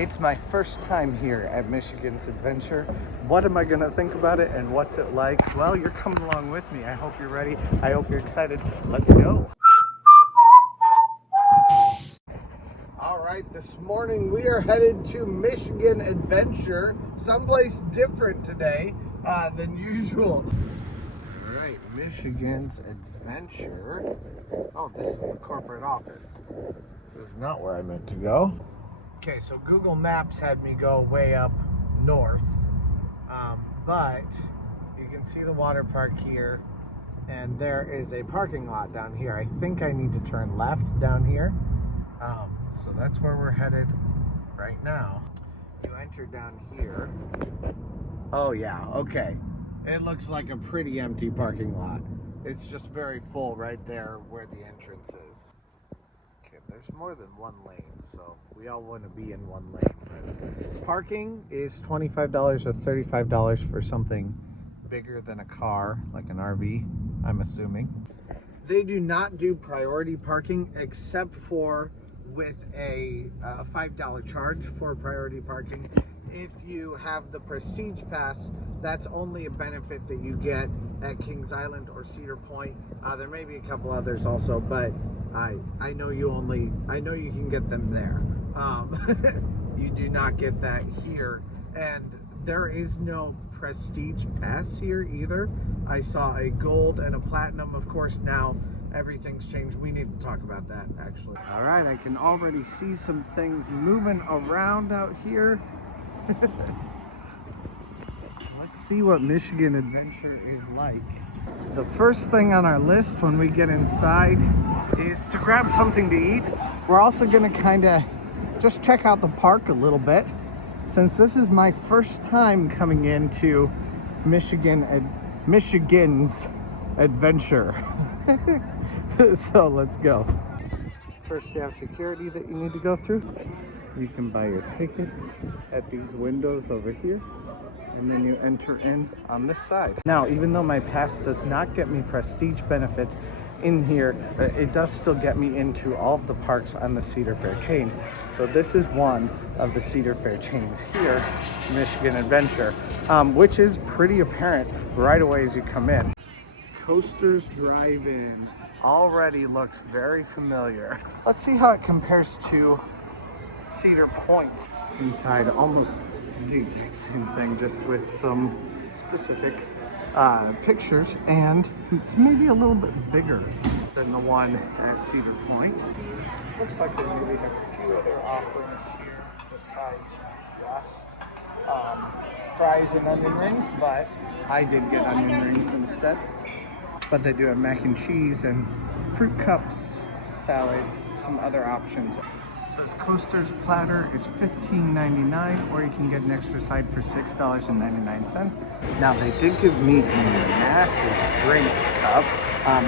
It's my first time here at Michigan's Adventure. What am I gonna think about it and what's it like? Well, you're coming along with me. I hope you're ready. I hope you're excited. Let's go. All right, this morning we are headed to Michigan Adventure, someplace different today than usual. All right, Michigan's Adventure. Oh, this is the corporate office. This is not where I meant to go. Okay, so Google Maps had me go way up north, but you can see the water park here, and there is a parking lot down here. I think I need to turn left down here, so that's where we're headed right now. You enter down here. Oh yeah, okay. It looks like a pretty empty parking lot. It's just very full right there where the entrance is. There's more than one lane, so we all want to be in one lane. But parking is $25 or $35 for something bigger than a car, like an RV, I'm assuming. They do not do priority parking except for with a $5 charge for priority parking. If you have the Prestige Pass, that's only a benefit that you get at Kings Island or Cedar Point. There may be a couple others also, but I know you can get them there. You do not get that here, and there is no Prestige Pass here either. I saw a gold and a platinum. Of course, now everything's changed. We need to talk about that, actually. All right, I can already see some things moving around out here. Let's see what Michigan Adventure is like. The first thing on our list when we get inside is to grab something to eat. We're also gonna kind of just check out the park a little bit, since this is my first time coming into Michigan's Adventure. So let's go. First, you have security that you need to go through. You can buy your tickets at these windows over here, and then you enter in on this side. Now, even though my pass does not get me prestige benefits in here, it does still get me into all of the parks on the Cedar Fair chain. So this is one of the Cedar Fair chains here, Michigan Adventure, which is pretty apparent right away as you come in. Coasters Drive-In already looks very familiar. Let's see how it compares to Cedar Point. Inside, almost the exact same thing, just with some specific pictures, and it's maybe a little bit bigger than the one at Cedar Point. Looks like they maybe have a few other offerings here besides just fries and onion rings, but I did get onion rings instead. But they do have mac and cheese and fruit cups, salads, some other options. So this Coaster's platter is $15.99, or you can get an extra side for $6.99. Now they did give me a massive drink cup.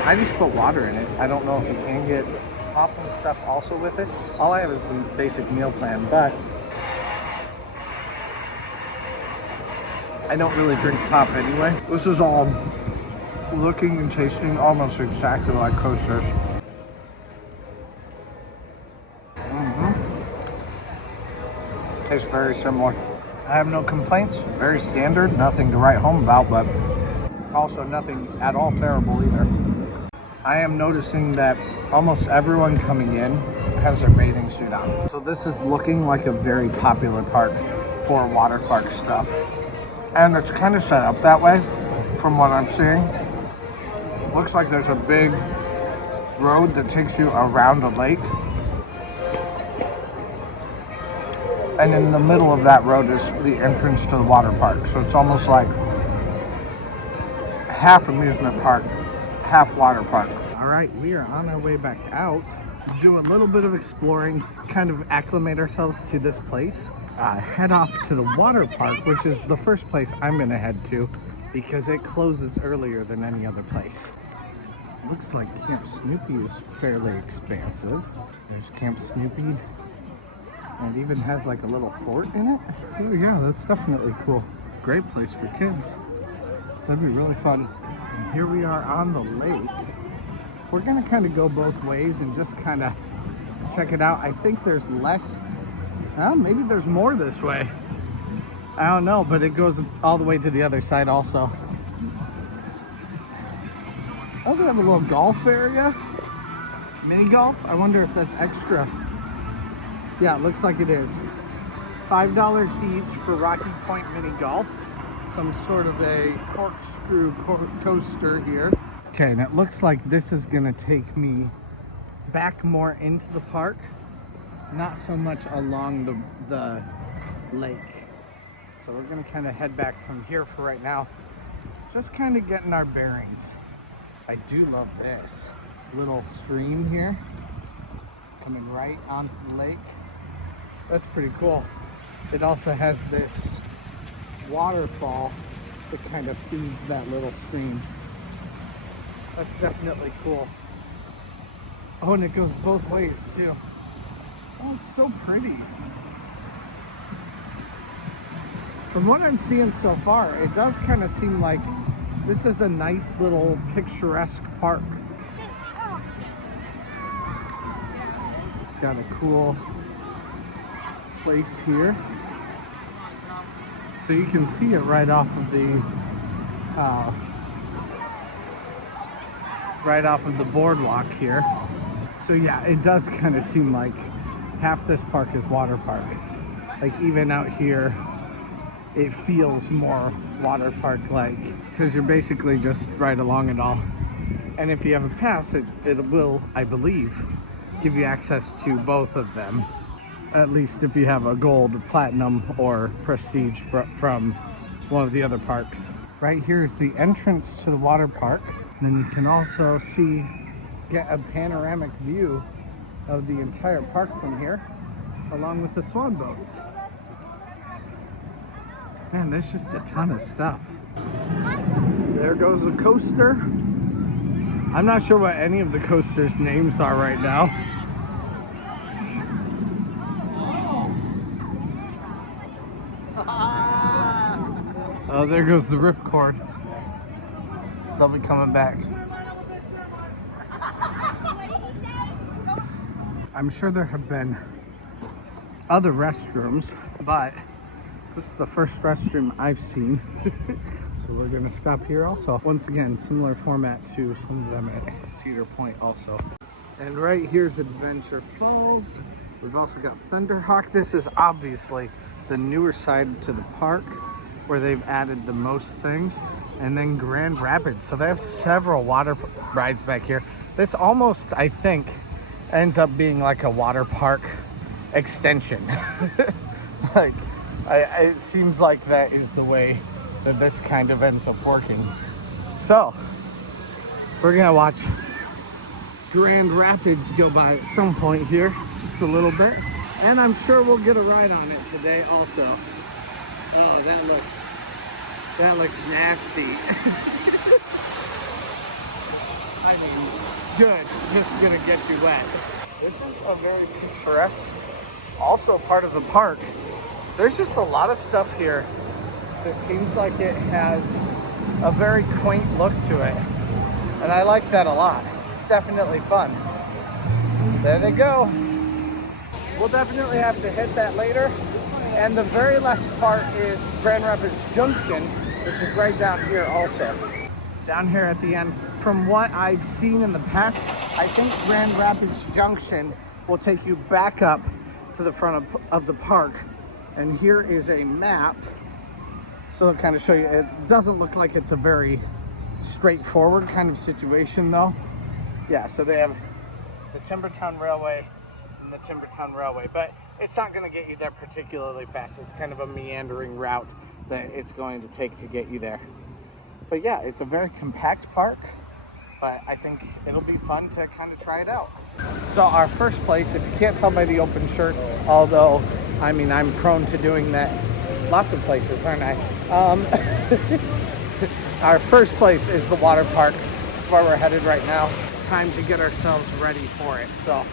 I just put water in it. I don't know if you can get pop and stuff also with it. All I have is the basic meal plan, but I don't really drink pop anyway. This is all looking and tasting almost exactly like Coasters. Tastes very similar. I have no complaints. Very standard. Nothing to write home about, but also nothing at all terrible either. I am noticing that almost everyone coming in has their bathing suit on. So this is looking like a very popular park for water park stuff. And it's kind of set up that way from what I'm seeing. Looks like there's a big road that takes you around a lake. And in the middle of that road is the entrance to the water park. So it's almost like half amusement park, half water park. All right, we are on our way back out. Do a little bit of exploring, kind of acclimate ourselves to this place. Head off to the water park, which is the first place I'm gonna head to because it closes earlier than any other place. Looks like Camp Snoopy is fairly expansive. There's Camp Snoopy. And it even has like a little fort in it. Oh yeah, that's definitely cool. Great place for kids. That'd be really fun. And here we are on the lake. We're gonna kind of go both ways and just kind of check it out. I think there's less Maybe there's more this way. I don't know, but it goes all the way to the other side also. Oh, they have a little golf area. Mini golf? I wonder if that's extra. Yeah, it looks like it is. $5 each for Rocky Point Mini Golf. Some sort of a corkscrew coaster here. Okay, and it looks like this is gonna take me back more into the park, not so much along the lake. So we're gonna kind of head back from here for right now, just kind of getting our bearings. I do love this. This little stream here coming right onto the lake. That's pretty cool. It also has this waterfall that kind of feeds that little stream. That's definitely cool. Oh, and it goes both ways too. Oh, it's so pretty. From what I'm seeing so far, it does kind of seem like this is a nice little picturesque park. Got a cool place here. So you can see it right off of the boardwalk here. So yeah, it does kind of seem like half this park is water park. Like even out here, it feels more water park like, because you're basically just right along it all. And if you have a pass, it will, I believe, give you access to both of them. At least if you have a gold, platinum, or prestige from one of the other parks. Right here is the entrance to the water park. And then you can also get a panoramic view of the entire park from here, along with the Swan Boats. Man, there's just a ton of stuff. There goes a coaster. I'm not sure what any of the coasters' names are right now. Oh, there goes the ripcord. They'll be coming back. I'm sure there have been other restrooms, but this is the first restroom I've seen. So we're gonna stop here also. Once again, similar format to some of them at Cedar Point also. And right here's Adventure Falls. We've also got Thunderhawk. This is obviously the newer side to the park, where they've added the most things. And then Grand Rapids. So they have several water rides back here. This almost, I think, ends up being like a water park extension. Like, it seems like that is the way that this kind of ends up working. So, we're gonna watch Grand Rapids go by at some point here, just a little bit. And I'm sure we'll get a ride on it today also. Oh, that looks nasty. I mean, good, just gonna get you wet. This is a very picturesque, also part of the park. There's just a lot of stuff here that seems like it has a very quaint look to it. And I like that a lot. It's definitely fun. There they go. We'll definitely have to hit that later. And the very last part is Grand Rapids Junction, which is right down here also. Down here at the end, from what I've seen in the past, I think Grand Rapids Junction will take you back up to the front of the park. And here is a map. So it'll kind of show you, it doesn't look like it's a very straightforward kind of situation though. Yeah, so they have the Timbertown Railway and the Timbertown Railway, but it's not going to get you there particularly fast. It's kind of a meandering route that it's going to take to get you there. But yeah, it's a very compact park, but I think it'll be fun to kind of try it out. So our first place, if you can't tell by the open shirt, although, I mean, I'm prone to doing that lots of places, aren't I? Our first place is the water park. That's where we're headed right now. Time to get ourselves ready for it. So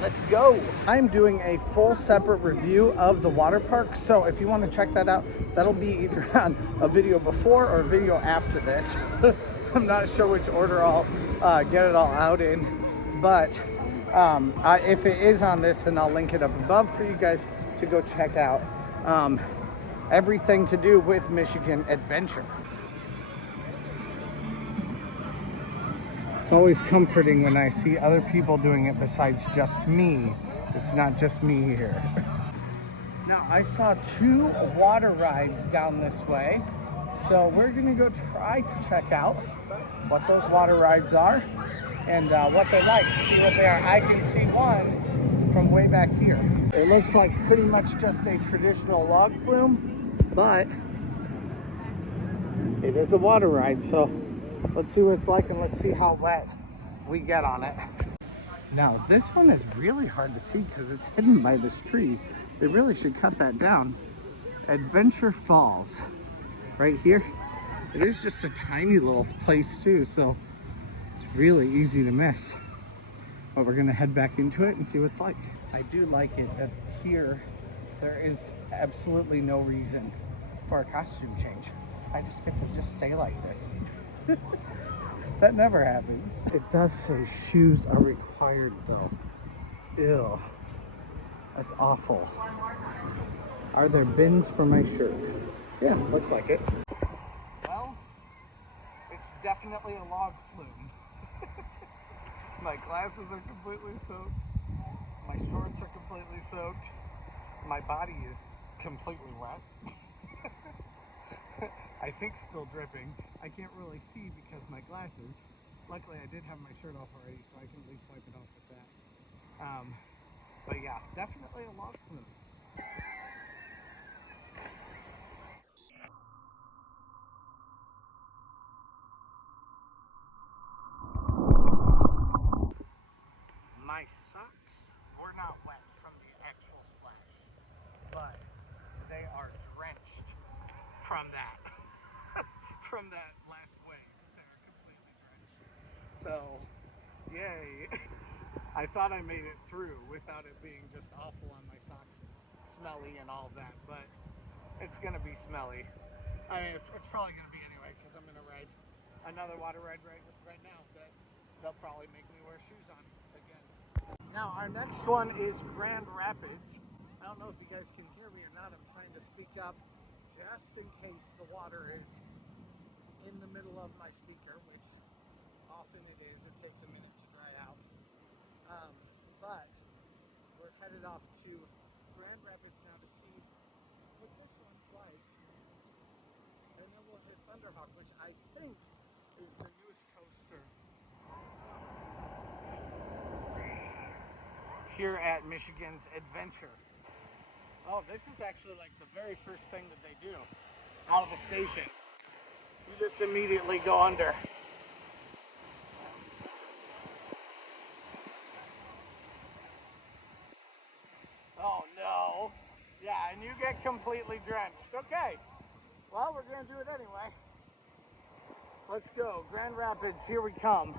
let's go. I'm doing a full separate review of the water park. So if you want to check that out, that'll be either on a video before or a video after this. I'm not sure which order I'll get it all out in, but If it is on this, then I'll link it up above for you guys to go check out. Everything to do with Michigan Adventure. It's always comforting when I see other people doing it besides just me. It's not just me here. Now, I saw 2 water rides down this way, so we're gonna go try to check out what those water rides are and what they're like, see what they are. I can see one from way back here. It looks like pretty much just a traditional log flume, but it is a water ride, so let's see what it's like and let's see how wet we get on it. Now, this one is really hard to see because it's hidden by this tree. They really should cut that down. Adventure Falls, right here. It is just a tiny little place too, so it's really easy to miss. But we're gonna head back into it and see what it's like. I do like it that here, there is absolutely no reason for a costume change. I just get to just stay like this. That never happens. It does say shoes are required though. Ew, that's awful. Are there bins for my shirt? Yeah, looks like it. Well, it's definitely a log flume. My glasses are completely soaked. My shorts are completely soaked. My body is completely wet. I think still dripping. I can't really see because my glasses. Luckily I did have my shirt off already, so I can at least wipe it off with that. But yeah, definitely a log flume. My socks were not wet from the actual splash, but they are drenched from that. From that last wave. They're completely drenched. So, yay. I thought I made it through without it being just awful on my socks, smelly and all that, but it's gonna be smelly. I mean, it's probably gonna be anyway, because I'm gonna ride another water ride right now that they'll probably make me wear shoes on again. Now, our next one is Grand Rapids. I don't know if you guys can hear me or not. I'm trying to speak up just in case the water is in the middle of my speaker, which often it is. It takes a minute to dry out. But we're headed off to Grand Rapids now to see what this one's like. And then we'll hit Thunderhawk, which I think is the newest coaster here at Michigan's Adventure. Oh, this is actually like the very first thing that they do out of the station. You just immediately go under. Oh no. Yeah, and you get completely drenched. Okay. Well, we're gonna do it anyway. Let's go. Grand Rapids, here we come.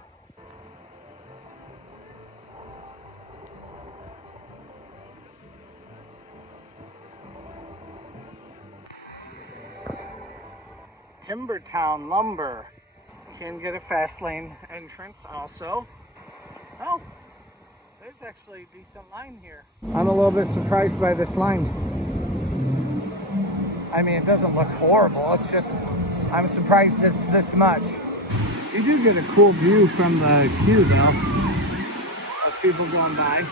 Timbertown Lumber. You can get a fast lane entrance also. Oh, there's actually a decent line here. I'm a little bit surprised by this line. I mean, it doesn't look horrible. It's just, I'm surprised it's this much. You do get a cool view from the queue though, of people going by.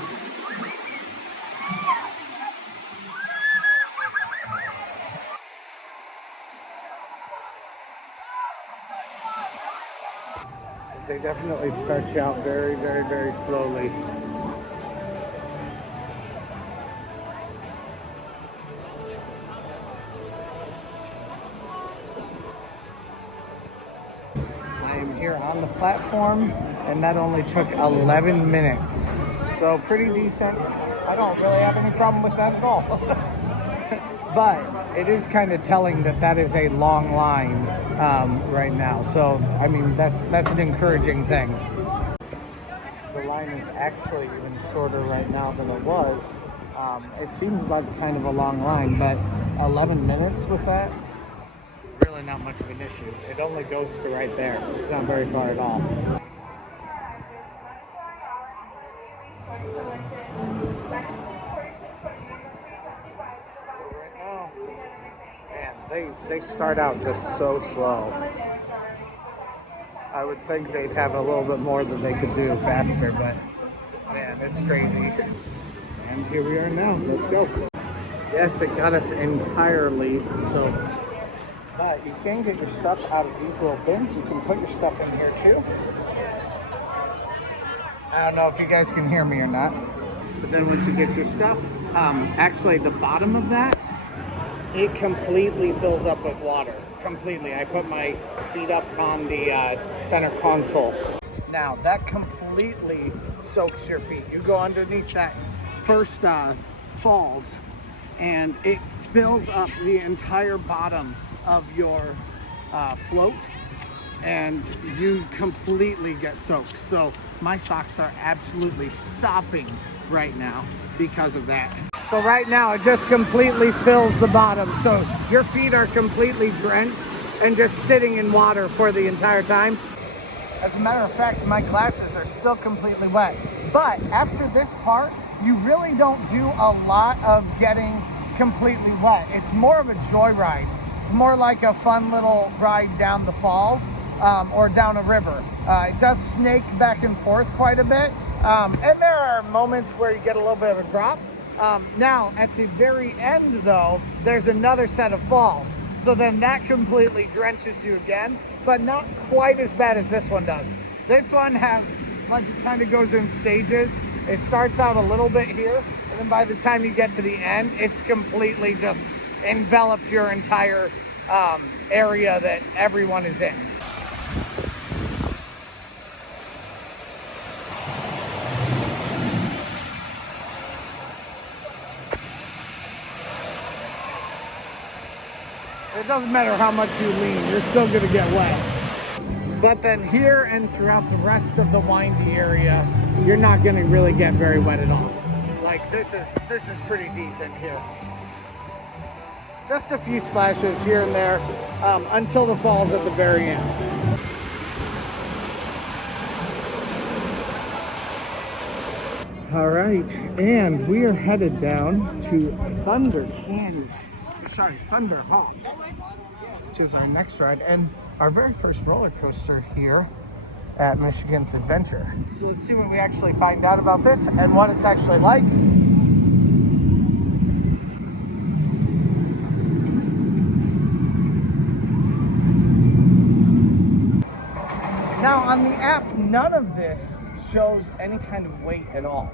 They definitely start you out very, very, very slowly. I am here on the platform, and that only took 11 minutes. So pretty decent. I don't really have any problem with that at all. But it is kind of telling that that is a long line right now. So, I mean, that's an encouraging thing. The line is actually even shorter right now than it was. It seems like kind of a long line, but 11 minutes with that, really not much of an issue. It only goes to right there. It's not very far at all. They start out just so slow. I would think they'd have a little bit more that they could do faster, but man, it's crazy. And here we are now. Let's go. Yes, it got us entirely soaked. But you can get your stuff out of these little bins. You can put your stuff in here too. I don't know if you guys can hear me or not. But then once you get your stuff, actually the bottom of that, it completely fills up with water. Completely. I put my feet up on the center console. Now that completely soaks your feet. You go underneath that first falls and it fills up the entire bottom of your float and you completely get soaked. So my socks are absolutely sopping right now because of that. So right now it just completely fills the bottom. So your feet are completely drenched and just sitting in water for the entire time. As a matter of fact, my glasses are still completely wet. But after this part, you really don't do a lot of getting completely wet. It's more of a joyride. It's more like a fun little ride down the falls or down a river. It does snake back and forth quite a bit. And there are moments where you get a little bit of a drop. Now, at the very end, though, there's another set of falls. So then that completely drenches you again, but not quite as bad as this one does. This one has, like, it kind of goes in stages. It starts out a little bit here, and then by the time you get to the end, it's completely just enveloped your entire area that everyone is in. It doesn't matter how much you lean, you're still gonna get wet. But then here and throughout the rest of the windy area, you're not gonna really get very wet at all. Like this is pretty decent here. Just a few splashes here and there until the falls at the very end. All right, and we are headed down to Thunder Hawk, which is our next ride and our very first roller coaster here at Michigan's Adventure. So let's see what we actually find out about this and what it's actually like. Now on the app, none of this shows any kind of weight at all.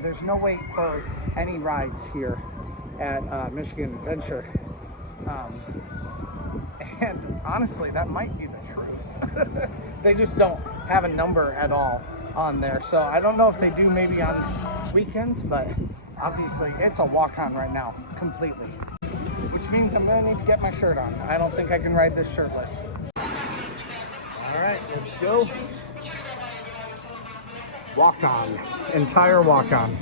There's no weight for any rides here at Michigan Adventure. And honestly, that might be the truth. They just don't have a number at all on there. So I don't know if they do maybe on weekends, but obviously it's a walk-on right now, completely. Which means I'm gonna need to get my shirt on. I don't think I can ride this shirtless. All right, let's go. Walk-on, entire walk-on.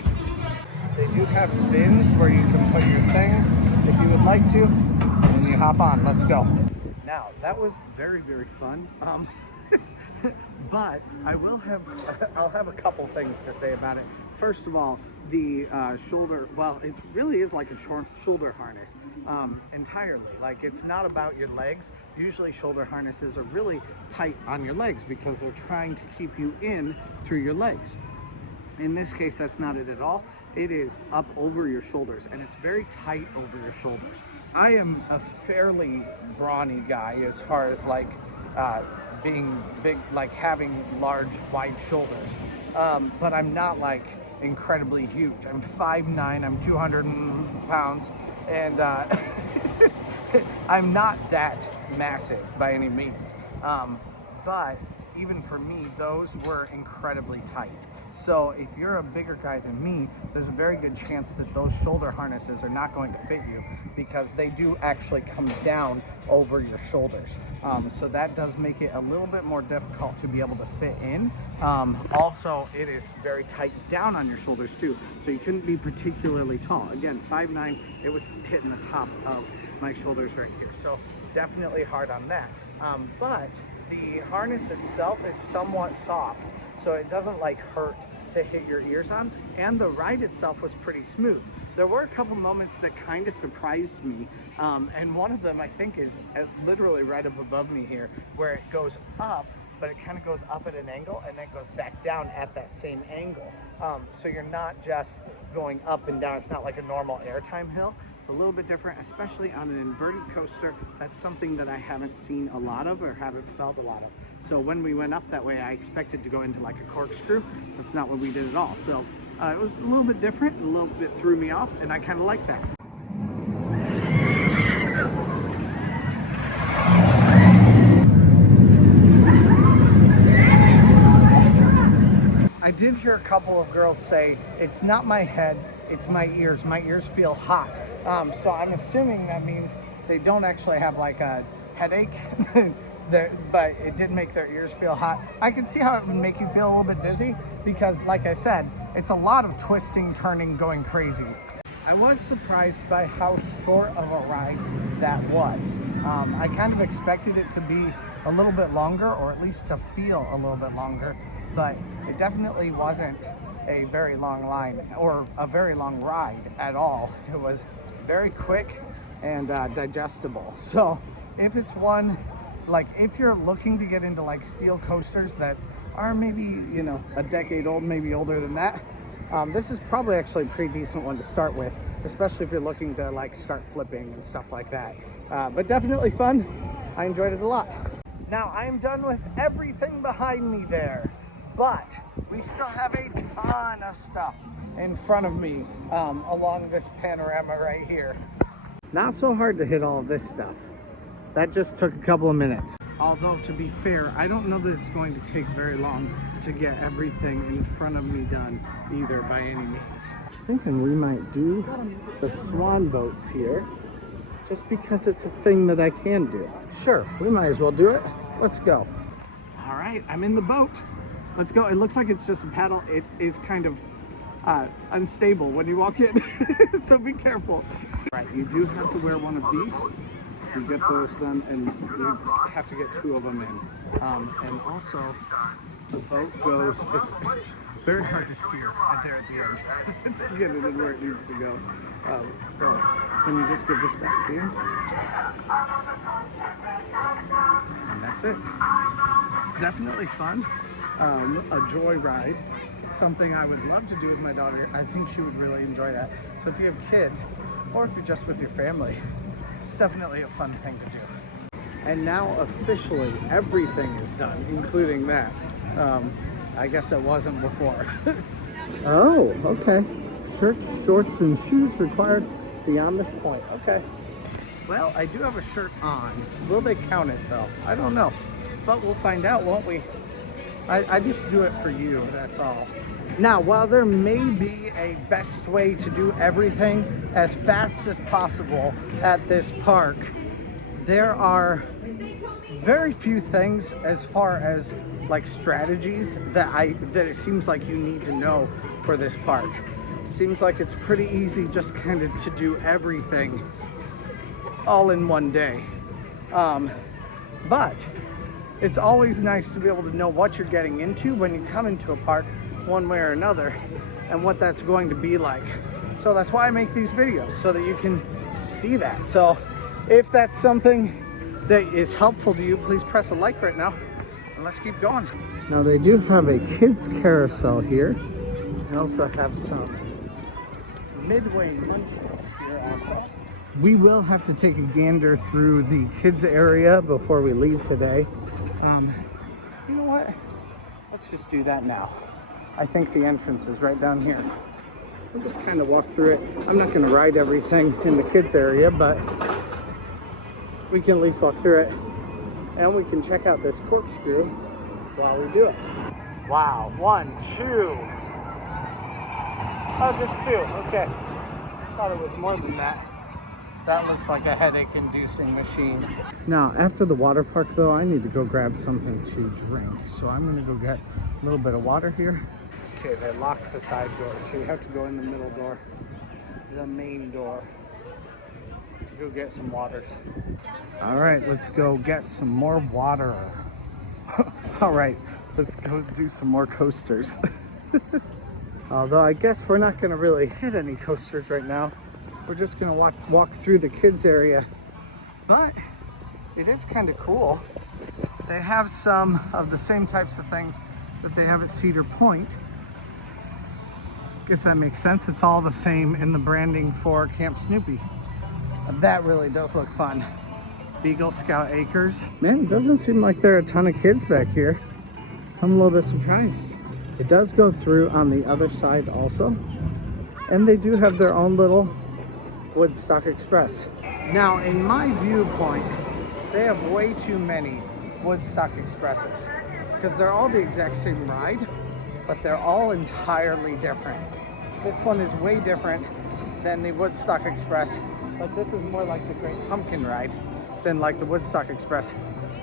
They do have bins where you can put your things if you would like to, and you hop on. Let's go. Now that was very, very fun. But I'll have a couple things to say about it. First of all, the shoulder, well, it really is like a shoulder harness entirely. Like, it's not about your legs. Usually shoulder harnesses are really tight on your legs because they're trying to keep you in through your legs. In this case, that's not it at all. It is up over your shoulders, and it's very tight over your shoulders. I am a fairly brawny guy as far as like being big, like having large, wide shoulders. But I'm not like incredibly huge. I'm 5'9", I'm 200 pounds, and I'm not that massive by any means. But even for me, those were incredibly tight. So if you're a bigger guy than me, there's a very good chance that those shoulder harnesses are not going to fit you because they do actually come down over your shoulders. So that does make it a little bit more difficult to be able to fit in. Also, it is very tight down on your shoulders too. So you couldn't be particularly tall. Again, 5'9", it was hitting the top of my shoulders right here. So definitely hard on that. But the harness itself is somewhat soft, so it doesn't like hurt to hit your ears on, and the ride itself was pretty smooth. there were a couple moments that kind of surprised me, and one of them I think is literally right up above me here, where it goes up, but it kind of goes up at an angle and then goes back down at that same angle. So you're not just going up and down. It's not like a normal airtime hill. It's a little bit different, especially on an inverted coaster. That's something that I haven't seen a lot of or haven't felt a lot of. So when we went up that way, I expected to go into like a corkscrew. That's not what we did at all. So it was a little bit different, a little bit threw me off, and I kind of like that. I did hear a couple of girls say, it's not my head, it's my ears. My ears feel hot. So I'm assuming that means they don't actually have like a headache, but it did make their ears feel hot. I can see how it would make you feel a little bit dizzy because, like I said, it's a lot of twisting, turning, going crazy. I was surprised by how short of a ride that was. I kind of expected it to be a little bit longer, or at least to feel a little bit longer, but it definitely wasn't a very long line or a very long ride at all. It was very quick and digestible. So if it's one, like if you're looking to get into like steel coasters that are maybe, you know, a decade old, maybe older than that, this is probably actually a pretty decent one to start with, especially if you're looking to like start flipping and stuff like that. But definitely fun. I enjoyed it a lot. Now I'm done with everything behind me there, but we still have a ton of stuff in front of me along this panorama right here. Not so hard to hit all of this stuff. That just took a couple of minutes. Although, to be fair, I don't know that it's going to take very long to get everything in front of me done either, by any means. I'm thinking we might do the Swan Boats here, just because it's a thing that I can do. Sure, we might as well do it. Let's go. All right, I'm in the boat. Let's go. It looks like it's just a paddle. It is kind of unstable when you walk in, so be careful. Right, you do have to wear one of these. You get those done, and you have to get 2 of them in. And also, the boat goes, it's very hard to steer there at the end to get it in where it needs to go. Then you just give this back here. And that's it. It's definitely fun. A joy ride. Something I would love to do with my daughter. I think she would really enjoy that. So if you have kids, or if you're just with your family, it's definitely a fun thing to do. And now officially everything is done, including that. I guess it wasn't before. Oh, okay. Shirts, shorts, and shoes required beyond this point. Okay. Well, I do have a shirt on. Will they count it though? I don't know. But we'll find out, won't we? I just do it for you, that's all. Now, while there may be a best way to do everything as fast as possible at this park, there are very few things as far as like strategies that it seems like you need to know for this park. Seems like it's pretty easy just kind of to do everything all in one day. But it's always nice to be able to know what you're getting into when you come into a park one way or another, and what that's going to be like. So that's why I make these videos, so that you can see that. So if that's something that is helpful to you, please press a like right now, and let's keep going. Now they do have a kids carousel here. They also have some midway munchies here also. We will have to take a gander through the kids area before we leave today. You know what? Let's just do that now. I think the entrance is right down here. We'll just kind of walk through it. I'm not going to ride everything in the kids area, but we can at least walk through it, and we can check out this corkscrew while we do it. Wow, 1, 2. Oh, just 2. Okay. Thought it was more than that. That looks like a headache-inducing machine. Now, after the water park, though, I need to go grab something to drink. So I'm going to go get a little bit of water here. Okay, they locked the side door, so you have to go in the middle door, the main door, to go get some waters. All right, let's go get some more water. All right, let's go do some more coasters. Although I guess we're not going to really hit any coasters right now. We're just going to walk through the kids area. But it is kind of cool. They have some of the same types of things that they have at Cedar Point. Guess that makes sense. It's all the same in the branding for Camp Snoopy. That really does look fun. Beagle Scout Acres. Man, it doesn't seem like there are a ton of kids back here. I'm a little bit surprised. It does go through on the other side also. And they do have their own little Woodstock Express. Now, in my viewpoint, they have way too many Woodstock Expresses because they're all the exact same ride, but they're all entirely different. This one is way different than the Woodstock Express, but this is more like the Great Pumpkin Ride than like the Woodstock Express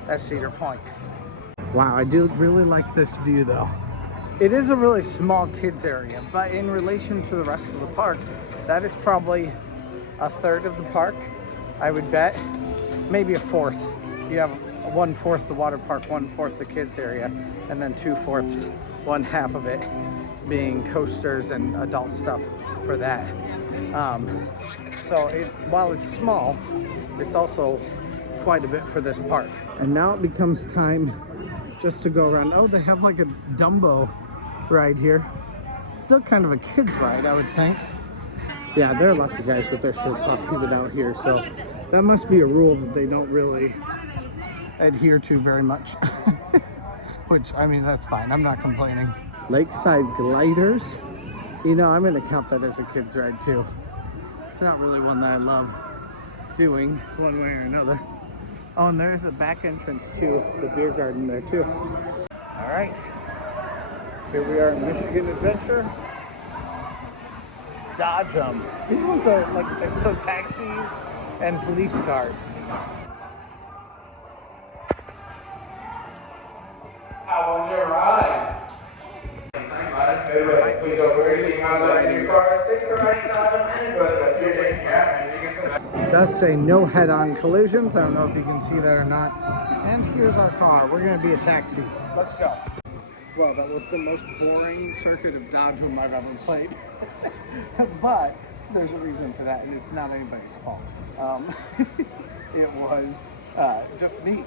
at Cedar Point. Wow, I do really like this view though. It is a really small kids area, but in relation to the rest of the park, that is probably a third of the park, I would bet. Maybe a fourth. You have 1/4 the water park, 1/4 the kids area, and then 2/4, 1/2 of it being coasters and adult stuff for that. So while it's small, it's also quite a bit for this park. And now it becomes time just to go around. Oh, they have like a Dumbo ride here. Still kind of a kid's ride, I would think. Yeah, there are lots of guys with their shirts off even out here, so that must be a rule that they don't really adhere to very much. Which, I mean, that's fine. I'm not complaining. Lakeside Gliders. You know, I'm going to count that as a kid's ride too. It's not really one that I love doing one way or another. Oh, and there's a back entrance to the beer garden there too. All right. Here we are in Michigan Adventure. Dodgem. These ones are like, so taxis and police cars. How was your ride? We go breathing out of the new car. It does say no head-on collisions. I don't know if you can see that or not. And here's our car. We're going to be a taxi. Let's go. Well, that was the most boring circuit of Dodgem I've ever played. But there's a reason for that, and it's not anybody's fault. It was just me.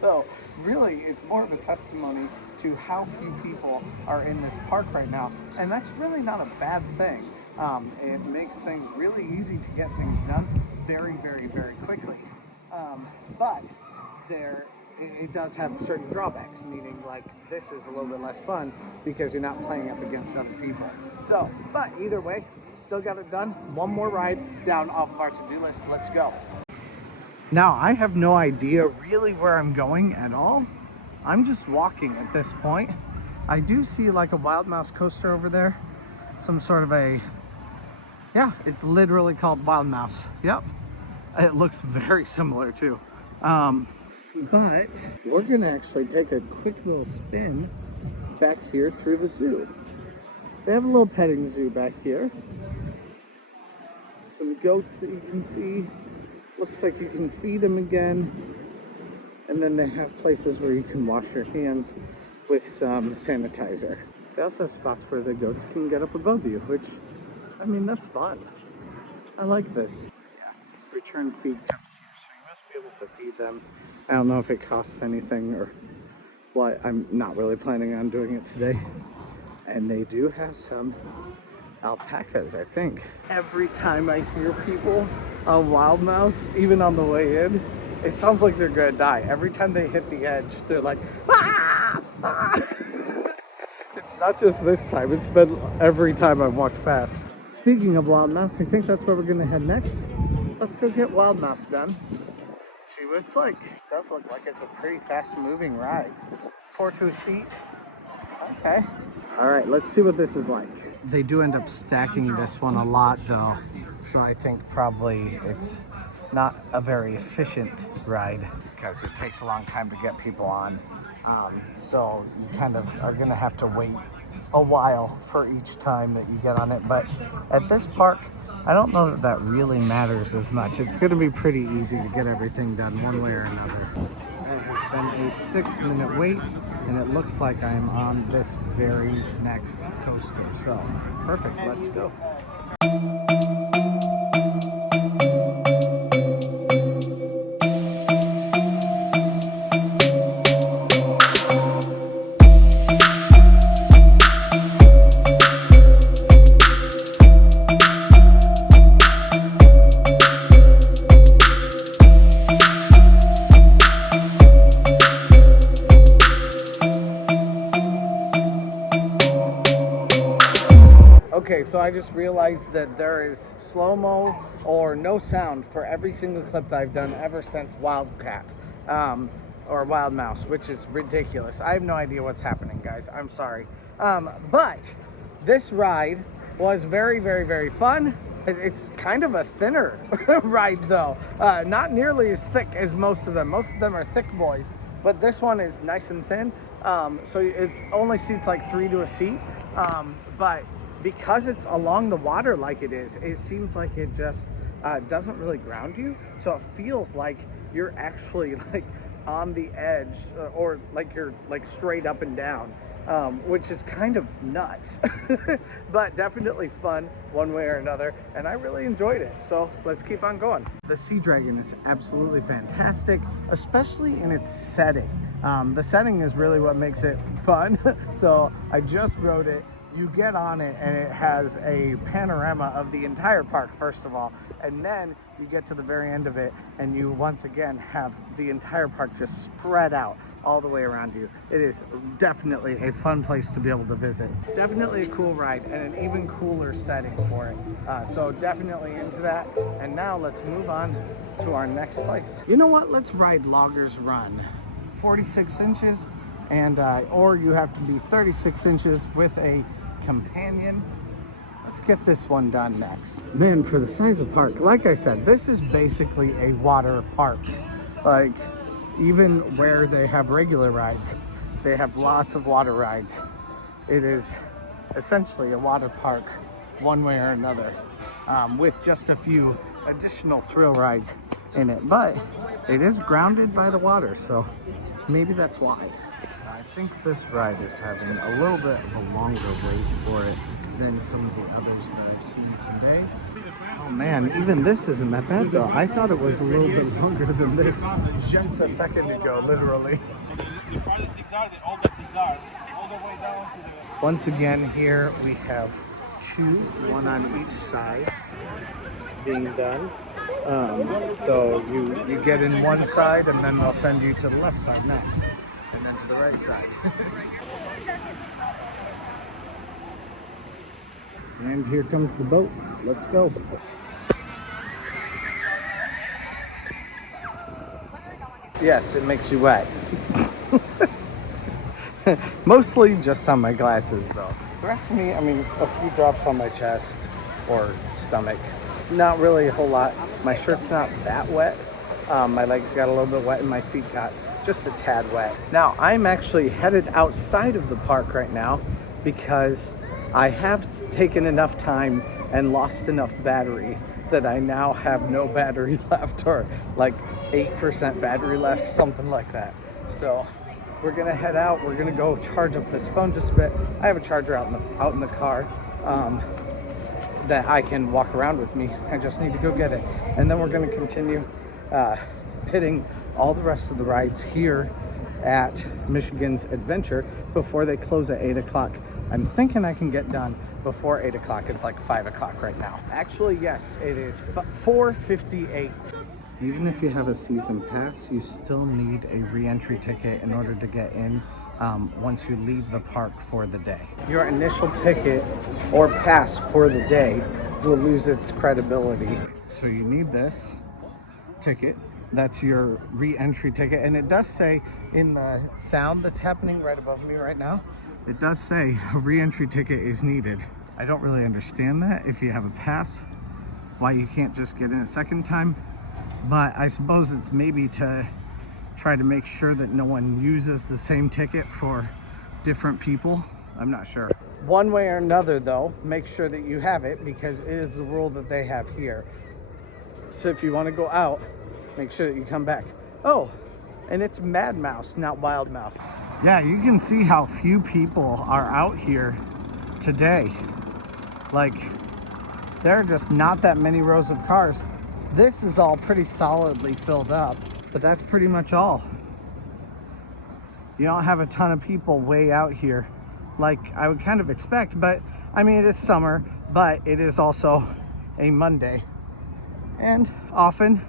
So really, it's more of a testimony to how few people are in this park right now, and that's really not a bad thing. It makes things really easy to get things done very, very, very quickly. But it does have certain drawbacks, meaning like this is a little bit less fun because you're not playing up against other people. So, but either way, still got it done. One more ride down off of our to-do list. Let's go. Now, I have no idea really where I'm going at all. I'm just walking at this point. I do see like a Wild Mouse coaster over there. Some sort of yeah, it's literally called Wild Mouse. Yep. It looks very similar too. But we're gonna actually take a quick little spin back here through the zoo. They have a little petting zoo back here. Some goats that you can see. Looks like you can feed them again. And then they have places where you can wash your hands with some sanitizer. They also have spots where the goats can get up above you, which, I mean, that's fun. I like this. Yeah, return feed cups here, so you must be able to feed them. I don't know if it costs anything or what. I'm not really planning on doing it today. And they do have some alpacas, I think. Every time I hear people on Wild Mouse, even on the way in, it sounds like they're gonna die. Every time they hit the edge, they're like, ah! Ah! It's not just this time, it's been every time I've walked past. Speaking of Wild Mouse, I think that's where we're gonna head next. Let's go get Wild Mouse done. See what it's like. It does look like it's a pretty fast moving ride. 4 to a seat. Okay. All right, let's see what this is like. They do end up stacking this one a lot though. So I think probably it's not a very efficient ride because it takes a long time to get people on. So you kind of are gonna have to wait a while for each time that you get on it. But at this park, I don't know that that really matters as much. It's gonna be pretty easy to get everything done one way or another. There has been a 6-minute wait and it looks like I'm on this very next coaster. So perfect, let's go. Okay, so I just realized that there is slow-mo or no sound for every single clip that I've done ever since Wildcat, or Wild Mouse, which is ridiculous. I have no idea what's happening, guys. I'm sorry. But this ride was very, very, very fun. It's kind of a thinner ride, though. Not nearly as thick as most of them. Most of them are thick boys, but this one is nice and thin. So it only seats like 3 to a seat, but because it's along the water like it is, it seems like it just doesn't really ground you. So it feels like you're actually like on the edge, or like you're like straight up and down, which is kind of nuts, but definitely fun one way or another. And I really enjoyed it. So let's keep on going. The Sea Dragon is absolutely fantastic, especially in its setting. The setting is really what makes it fun. So I just rode it. You get on it and it has a panorama of the entire park, first of all, and then you get to the very end of it and you once again have the entire park just spread out all the way around you. It is definitely a fun place to be able to visit. Definitely a cool ride and an even cooler setting for it. So definitely into that. And now let's move on to our next place. You know what? Let's ride Loggers Run. 46 inches, and or you have to be 36 inches with a companion. Let's get this one done next. Man, for the size of park, like I said, this is basically a water park. Like, even where they have regular rides, they have lots of water rides. It is essentially a water park one way or another, with just a few additional thrill rides in it, but it is grounded by the water, so maybe that's why. I think this ride is having a little bit of a longer wait for it than some of the others that I've seen today. Oh man, even this isn't that bad though. I thought it was a little bit longer than this just a second ago, literally. Once again, here we have 2, one on each side being done. So you get in one side and then they'll send you to the left side next, and then to the right side. And here comes the boat. Let's go. Yes, it makes you wet. Mostly just on my glasses though. The rest of me, I mean, a few drops on my chest or stomach. Not really a whole lot. My shirt's not that wet. My legs got a little bit wet and my feet got just a tad wet. Now, I'm actually headed outside of the park right now because I have taken enough time and lost enough battery that I now have no battery left, or like 8% battery left, something like that. So we're gonna head out. We're gonna go charge up this phone just a bit. I have a charger out in the car that I can walk around with me. I just need to go get it. And then we're gonna continue hitting all the rest of the rides here at Michigan's Adventure before they close at 8 o'clock. I'm thinking I can get done before 8 o'clock. It's like 5 o'clock right now. Actually, yes, it is 4:58. Even if you have a season pass, you still need a re-entry ticket in order to get in once you leave the park for the day. Your initial ticket or pass for the day will lose its credibility. So you need this ticket. That's your re-entry ticket. And it does say in the sound that's happening right above me right now, it does say a re-entry ticket is needed. I don't really understand that if you have a pass, why you can't just get in a second time. But I suppose it's maybe to try to make sure that no one uses the same ticket for different people. I'm not sure. One way or another though, make sure that you have it because it is the rule that they have here. So if you want to go out, make sure that you come back. Oh, and it's Mad Mouse, not Wild Mouse. Yeah, you can see how few people are out here today. Like, there are just not that many rows of cars. This is all pretty solidly filled up, but that's pretty much all. You don't have a ton of people way out here like I would kind of expect, but I mean, it is summer, but it is also a Monday. And often,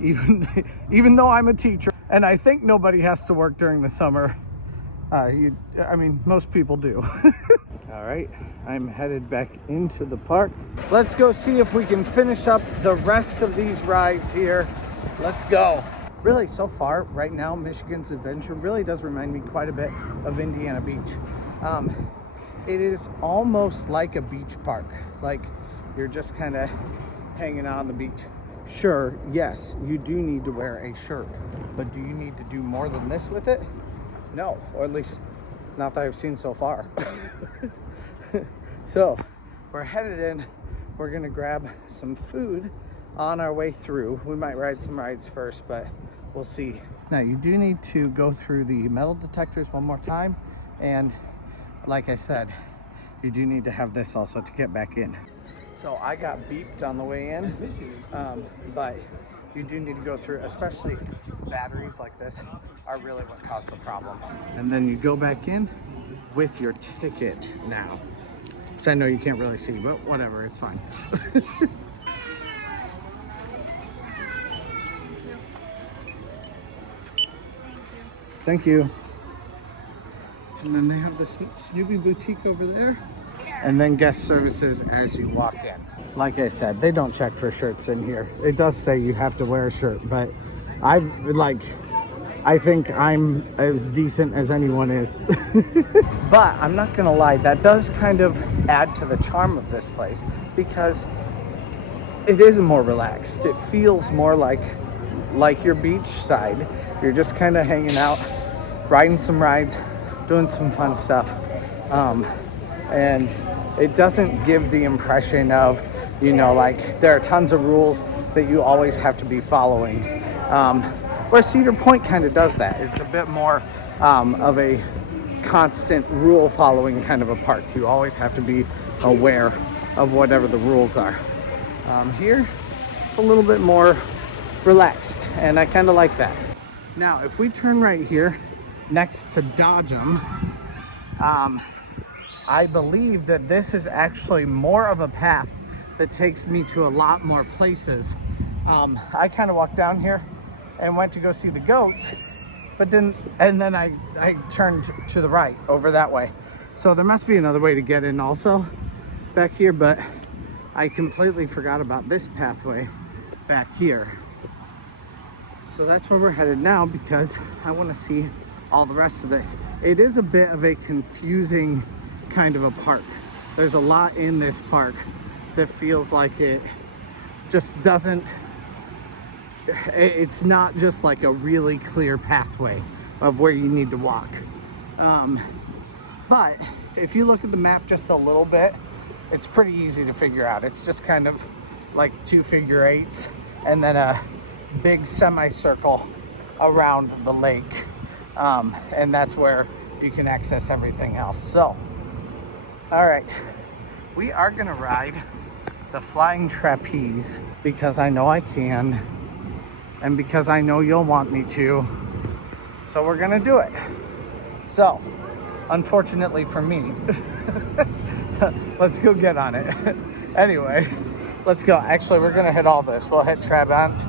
even though I'm a teacher, and I think nobody has to work during the summer, I mean, most people do. All right, I'm headed back into the park. Let's go see if we can finish up the rest of these rides here. Let's go. Really, so far, right now, Michigan's Adventure really does remind me quite a bit of Indiana Beach. It is almost like a beach park. Like, you're just kind of hanging out on the beach. Sure, yes, you do need to wear a shirt, but do you need to do more than this with it? No, or at least not that I've seen so far. So we're headed in. We're gonna grab some food on our way through. We might ride some rides first, but we'll see. Now, you do need to go through the metal detectors one more time, and like I said, you do need to have this also to get back in. So I got beeped on the way in, but you do need to go through, especially batteries like this are really what caused the problem. And then you go back in with your ticket now, which I know you can't really see, but whatever, it's fine. Thank you. And then they have the Snoopy Boutique over there. And then guest services as you walk in. Like I said, they don't check for shirts in here. It does say you have to wear a shirt, but I think I'm as decent as anyone is. But I'm not gonna lie, that does kind of add to the charm of this place because it is more relaxed. It feels more like your beach side. You're just kind of hanging out, riding some rides, doing some fun stuff. And it doesn't give the impression of, you know, like there are tons of rules that you always have to be following. Where Cedar Point kind of does that. It's a bit more of a constant rule following kind of a park. You always have to be aware of whatever the rules are. Here, it's a little bit more relaxed, and I kind of like that. Now, if we turn right here next to Dodgem, I believe that this is actually more of a path that takes me to a lot more places. I kind of walked down here and went to go see the goats, but then I turned to the right over that way. So there must be another way to get in also back here, but I completely forgot about this pathway back here. So that's where we're headed now because I want to see all the rest of this. It is a bit of a confusing kind of a park. There's a lot in this park that feels like it just doesn't, it's not just like a really clear pathway of where you need to walk. But if you look at the map just a little bit, it's pretty easy to figure out. It's just kind of like 2 figure eights and then a big semicircle around the lake. And that's where you can access everything else. So, all right, we are gonna ride the Flying Trapeze because I know I can and because I know you'll want me to. So we're gonna do it. So, unfortunately for me, let's go get on it. Anyway, let's go. Actually, we're gonna hit all this. We'll hit Trabant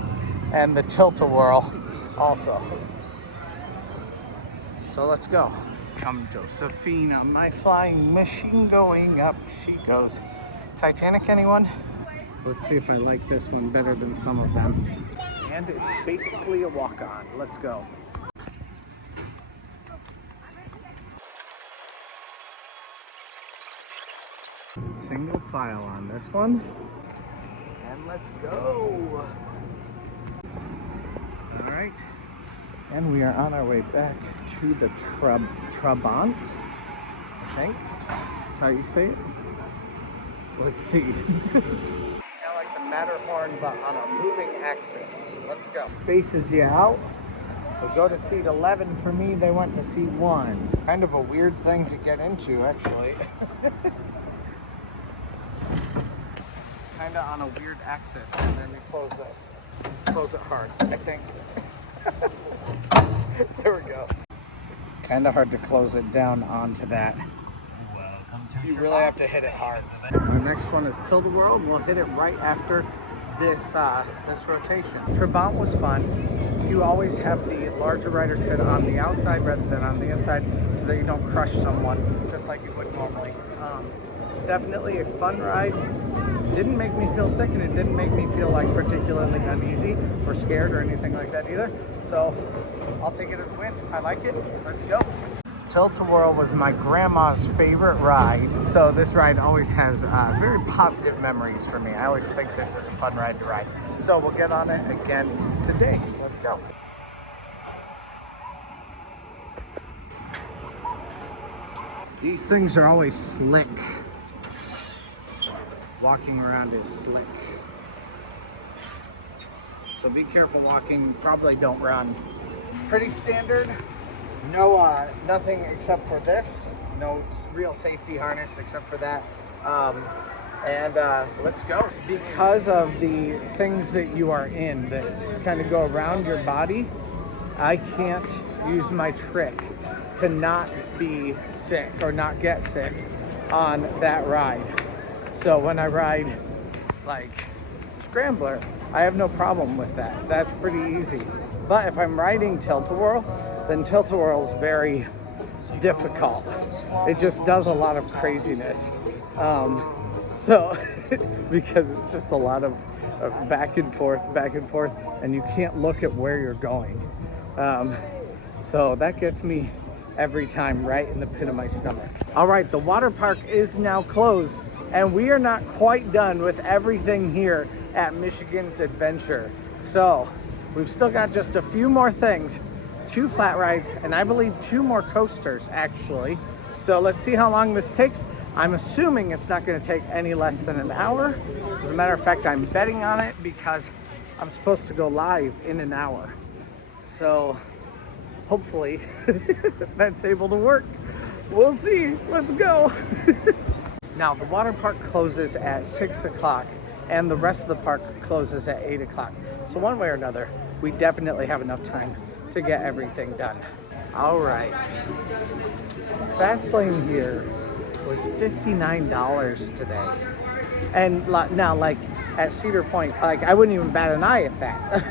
and the tilt-a-whirl also. So let's go. Come Josephina, my flying machine going up she goes. Titanic, anyone? Let's see if I like this one better than some of them. And it's basically a walk-on. Let's go. Single file on this one. And let's go. All right. And we are on our way back to the Trabant, I think. That's how you say it. Let's see. Kind of like the Matterhorn, but on a moving axis. Let's go. Spaces you out So go to seat 11 for me, they went to seat 1. Kind of a weird thing to get into, actually. Kind of on a weird axis. And then we close this. Close it hard, I think. There we go. Kind of hard to close it down onto that. You really have to hit it hard. Our next one is tilt-a-whirl. We'll hit it right after this rotation. Trabant was fun. You always have the larger rider sit on the outside rather than on the inside so that you don't crush someone just like you would normally. Definitely a fun ride. Didn't make me feel sick, and it didn't make me feel like particularly uneasy or scared or anything like that either. So I'll take it as a win. I like it. Let's go. Tilt-a-whirl was my grandma's favorite ride, so this ride always has very positive memories for me. I always think this is a fun ride to ride. So we'll get on it again today. Let's go. These things are always slick. Walking around is slick. So be careful walking, probably don't run. Pretty standard. No, nothing except for this. No real safety harness except for that. Let's go. Because of the things that you are in that kind of go around your body, I can't use my trick to not be sick or not get sick on that ride. So when I ride like Scrambler, I have no problem with that. That's pretty easy. But if I'm riding tilt-a-whirl, then tilt-a-whirl is very difficult. It just does a lot of craziness. Because it's just a lot of back and forth, and you can't look at where you're going. So that gets me every time right in the pit of my stomach. All right, the water park is now closed, and we are not quite done with everything here at Michigan's Adventure. So we've still got just a few more things, 2 flat rides, and I believe 2 more coasters actually. So let's see how long this takes. I'm assuming it's not going to take any less than an hour. As a matter of fact, I'm betting on it because I'm supposed to go live in an hour. So hopefully that's able to work. We'll see. Let's go. Now, the water park closes at 6 o'clock and the rest of the park closes at 8 o'clock. So one way or another, we definitely have enough time to get everything done. All right. Fast lane here was $59 today. And now, like at Cedar Point, like I wouldn't even bat an eye at that.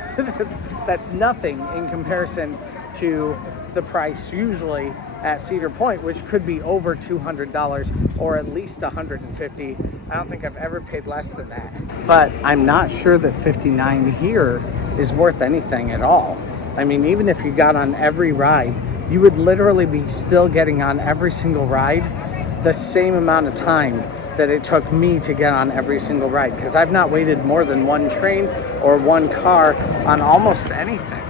That's nothing in comparison to the price usually at Cedar Point, which could be over $200 or at least $150. I don't think I've ever paid less than that. But I'm not sure that $59 here is worth anything at all. I mean, even if you got on every ride, you would literally be still getting on every single ride the same amount of time that it took me to get on every single ride, because I've not waited more than one train or one car on almost anything.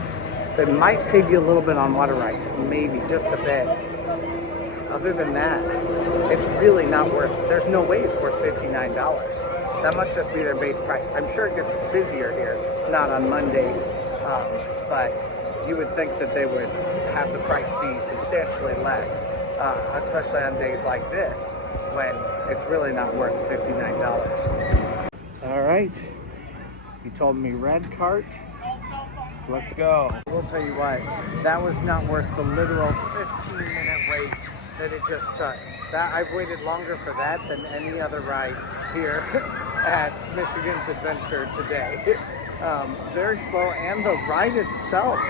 That might save you a little bit on water rides, maybe just a bit. Other than that, it's really not worth, there's no way it's worth $59. That must just be their base price. I'm sure it gets busier here, not on Mondays, but you would think that they would have the price be substantially less, especially on days like this, when it's really not worth $59. All right, he told me red cart. Let's go. We'll tell you what, that was not worth the literal 15-minute wait that it just took. That I've waited longer for that than any other ride here at Michigan's Adventure today. Very slow, and the ride itself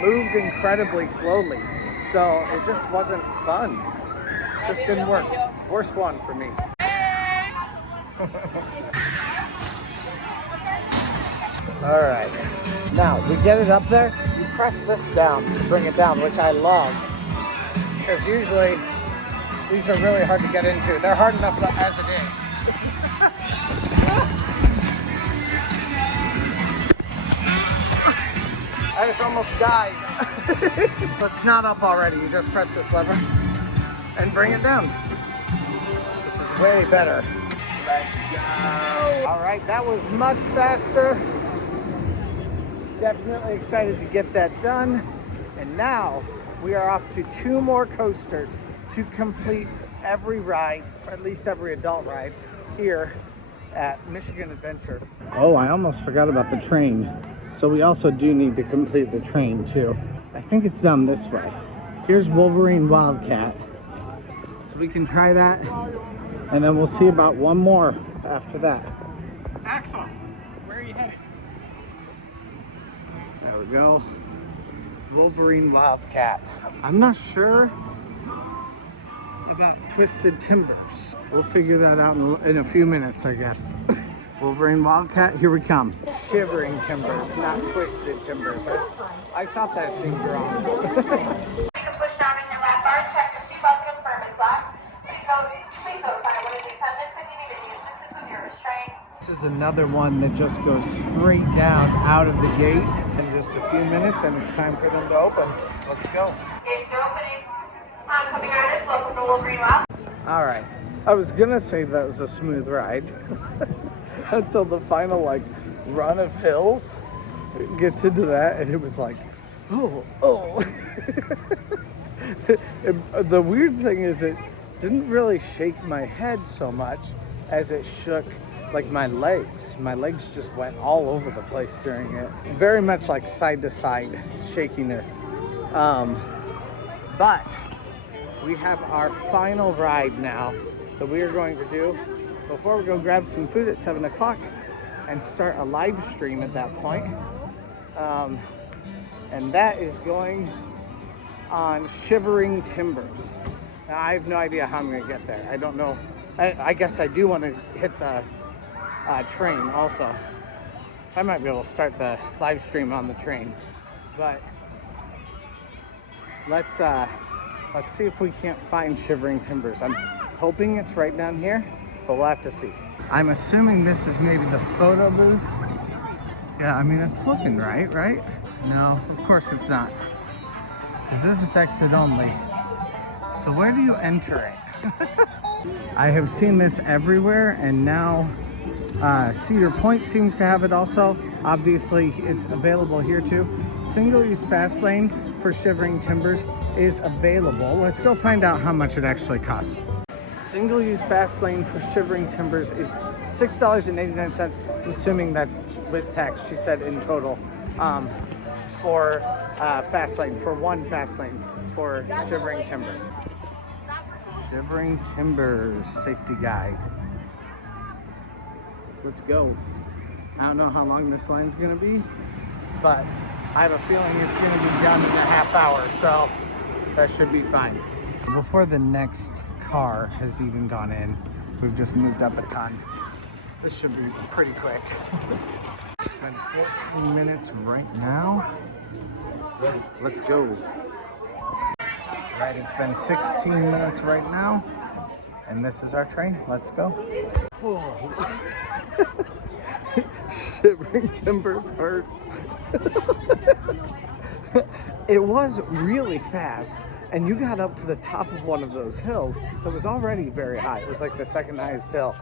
moved incredibly slowly. So it just wasn't fun. Just didn't work. Worst one for me. All right. Now, we get it up there, you press this down to bring it down, which I love. Because usually, these are really hard to get into. They're hard enough as it is. I just almost died. But it's not up already. You just press this lever and bring it down. This is way better. Let's go. All right, that was much faster. Definitely excited to get that done. And now we are off to 2 more coasters to complete every ride, or at least every adult ride, here at Michigan Adventure. Oh, I almost forgot about the train. So we also do need to complete the train too. I think it's down this way. Here's Wolverine Wildcat. So we can try that. And then we'll see about 1 more after that. Axel, where are you headed? There we go. Wolverine Wildcat. I'm not sure about Twisted Timbers. We'll figure that out in a few minutes, I guess. Wolverine Wildcat, here we come. Shivering Timbers, not Twisted Timbers. I thought that seemed wrong. You can push down in your lap bar, check your seatbelt to confirm it's locked. Please notify one of the attendants if you need any assistance with your restraint. This is another one that just goes straight down out of the gate in just a few minutes, and it's time for them to open. Let's go. Gates are opening. Coming riders, welcome to Wolverine Wild. All right. I was gonna say that was a smooth ride until the final run of hills. It gets into that, and it was like, oh. The weird thing is it didn't really shake my head so much as it shook my legs. My legs just went all over the place during it. Very much like side to side shakiness. But we have our final ride now that we are going to do before we go grab some food at 7 o'clock and start a live stream at that point. And that is going on Shivering Timbers. Now, I have no idea how I'm going to get there. I don't know. I guess I do want to hit the train also. So I might be able to start the live stream on the train. But let's see if we can't find Shivering Timbers. I'm hoping it's right down here, but we'll have to see. I'm assuming this is maybe the photo booth. Yeah, I mean, it's looking right? No, of course it's not. Because this is exit only. So where do you enter it? I have seen this everywhere, and now Cedar Point seems to have it also. Obviously, it's available here too. Single-use fast lane for Shivering Timbers is available. Let's go find out how much it actually costs. Single-use fast lane for Shivering Timbers is $6.89. I'm assuming that's with tax, she said, in total, for fast lane, for one fast lane for Shivering Timbers. Shivering Timbers safety guide. Let's go. I don't know how long this line's gonna be, but I have a feeling it's gonna be done in a half hour, so that should be fine. Before the next car has even gone in, we've just moved up a ton. This should be pretty quick. It's been 14 minutes right now. Let's go. Right, it's been 16 minutes right now, and this is our train. Let's go. Whoa. Shivering Timbers hurts. It was really fast, and you got up to the top of one of those hills that was already very high. It was like the second highest hill,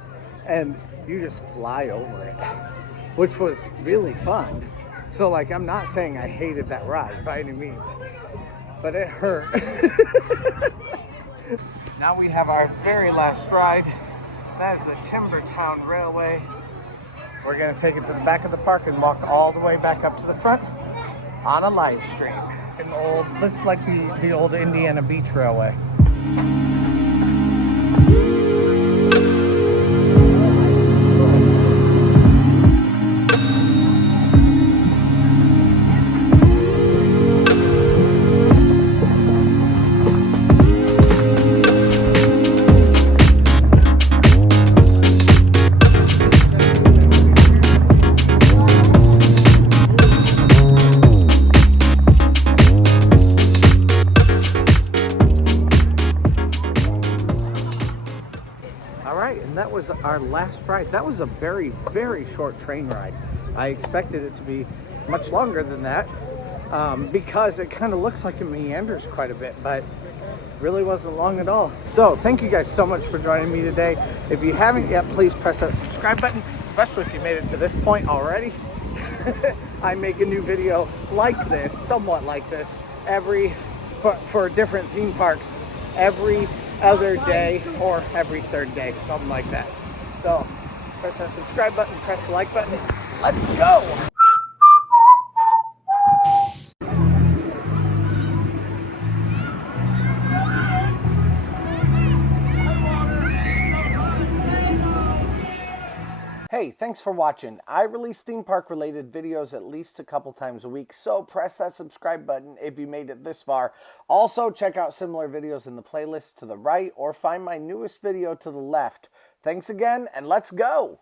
and you just fly over it, which was really fun. So I'm not saying I hated that ride by any means, but it hurt. Now we have our very last ride. That is the Timbertown Railway. We're gonna take it to the back of the park and walk all the way back up to the front on a live stream. This is like the old Indiana Beach Railway. Our last ride. That was a very, very short train ride. I expected it to be much longer than that because it kind of looks like it meanders quite a bit, but really wasn't long at all. So thank you guys so much for joining me today. If you haven't yet, please press that subscribe button, especially if you made it to this point already. I make a new video like this, somewhat like this, for different theme parks every other day or every third day, something like that. So press that subscribe button, press the like button. Let's go! Hey, thanks for watching. I release theme park related videos at least a couple times a week, so press that subscribe button if you made it this far. Also, check out similar videos in the playlist to the right or find my newest video to the left. Thanks again, and let's go!